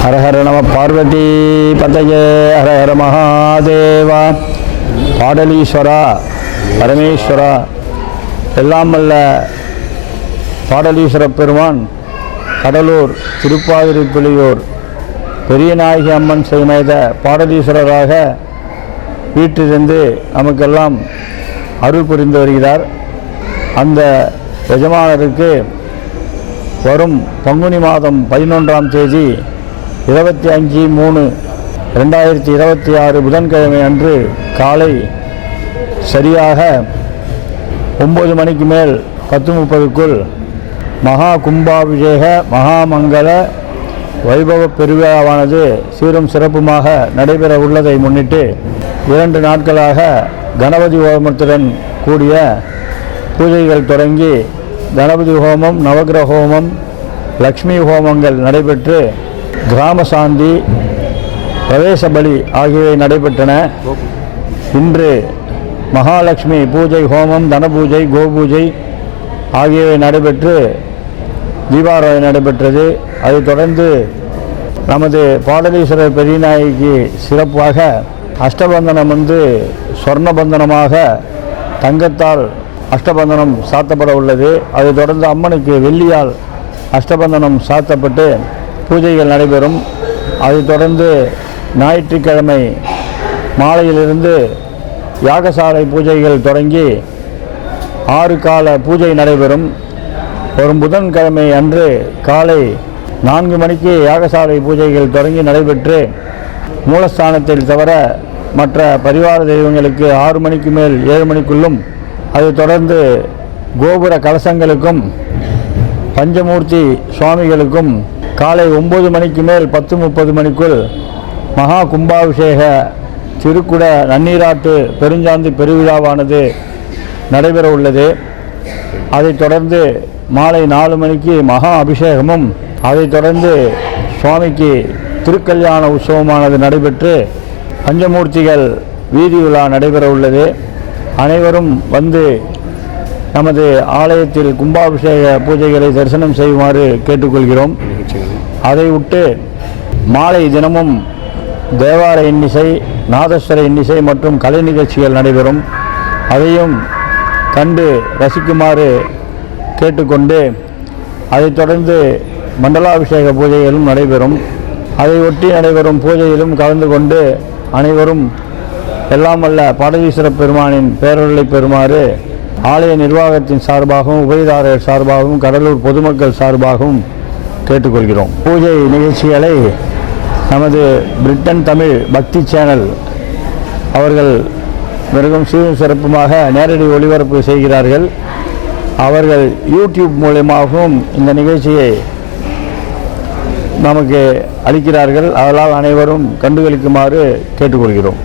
ஹரஹர நம பார்வதி பதயே ஹரஹர மகாதேவா. பாடலீஸ்வரா பரமேஸ்வரா, எல்லாம் வல்ல பாடலீஸ்வர பெருமான் கடலூர் திருப்பாதிரிப்புலியூர் பெரியநாயகி அம்மன் செய்த பாடலீஸ்வரராக வீட்டிலிருந்து நமக்கெல்லாம் அருள் புரிந்து வருகிறார். அந்த எஜமானருக்கு வரும் பங்குனி மாதம் 11ஆம் தேதி 25/3/2026 புதன்கிழமை அன்று காலை சரியாக 9 மணிக்கு மேல் 10:30க்குள் மகா கும்பாபிஷேக மகாமங்கல வைபவ பெருவிழாவானது சீரும் சிறப்புமாக நடைபெற உள்ளதை முன்னிட்டு 2 நாட்களாக கணபதி ஹோமத்துடன் கூடிய பூஜைகள் தொடங்கி கணபதி ஹோமம், நவகிரக ஹோமம், லக்ஷ்மி ஹோமங்கள் நடைபெற்று கிராம சாந்தி, பிரவேச பலி ஆகியவை நடைபெற்றன. இன்று மகாலட்சுமி பூஜை, ஹோமம், தனபூஜை, கோபூஜை ஆகியவை நடைபெற்று தீபாராதனை நடைபெற்றது. அதைத் தொடர்ந்து நமது பாடலீஸ்வரர் பெரியநாயகிக்கு சிறப்பாக அஷ்டபந்தனம் சொர்ணபந்தனமாக தங்கத்தால் அஷ்டபந்தனம் சாத்தப்பட உள்ளது. அதைத் தொடர்ந்து அம்மனுக்கு வெள்ளியால் அஷ்டபந்தனம் சாத்தப்பட்டு பூஜைகள் நடைபெறும். அதைத் தொடர்ந்து ஞாயிற்றுக்கிழமை மாலையிலிருந்து யாகசாலை பூஜைகள் தொடங்கி 6 கால பூஜை நடைபெறும். வரும் புதன்கிழமை அன்று காலை 4 மணிக்கு யாகசாலை பூஜைகள் தொடங்கி நடைபெற்று மூலஸ்தானத்தில் தவிர மற்ற பரிவார தெய்வங்களுக்கு 6 மணிக்கு மேல் 7 மணிக்குள்ளும், அதைத் தொடர்ந்து கோபுர கலசங்களுக்கும் பஞ்சமூர்த்தி சுவாமிகளுக்கும் காலை 9 மணிக்கு மேல் 10:30 மணிக்குள் மகா கும்பாபிஷேக திருக்குட நன்னீராட்டு பெருஞ்சாந்தி பெருவிழாவானது நடைபெற உள்ளது. அதைத் தொடர்ந்து மாலை 4 மணிக்கு மகா அபிஷேகமும், அதைத் தொடர்ந்து சுவாமிக்கு திருக்கல்யாண உற்சவமானது நடைபெற்று பஞ்சமூர்த்திகள் வீதி விழா நடைபெற உள்ளது. அனைவரும் வந்து நமது ஆலயத்தில் கும்பாபிஷேக பூஜைகளை தரிசனம் செய்யுமாறு கேட்டுக்கொள்கிறோம். அதை விட்டு மாலை தினமும் தேவார இன்னிசை, நாதஸ்வர இன்னிசை மற்றும் கலை நிகழ்ச்சிகள் நடைபெறும். அதையும் கண்டு ரசிக்குமாறு கேட்டுக்கொண்டு, அதைத் தொடர்ந்து மண்டலாபிஷேக பூஜைகளும் நடைபெறும். அதை ஒட்டி நடைபெறும் பூஜையிலும் கலந்து கொண்டு அனைவரும் எல்லாம் வல்ல பாடலீஸ்வர பெருமானின் பேரருளை பெறுமாறு ஆலய நிர்வாகத்தின் சார்பாகவும், உபயதாரர் சார்பாகவும், கடலூர் பொதுமக்கள் சார்பாகவும் கேட்டுக்கொள்கிறோம். பூஜை நிகழ்ச்சிகளை நமது பிரிட்டன் தமிழ் பக்தி சேனல் அவர்கள் மிகவும் சீரும் சிறப்புமாக நேரடி ஒளிபரப்பு செய்கிறார்கள். அவர்கள் யூடியூப் மூலமாகவும் இந்த நிகழ்ச்சியை நமக்கு அளிக்கிறார்கள். அதனால் அனைவரும் கண்டுகளிக்குமாறு கேட்டுக்கொள்கிறோம்.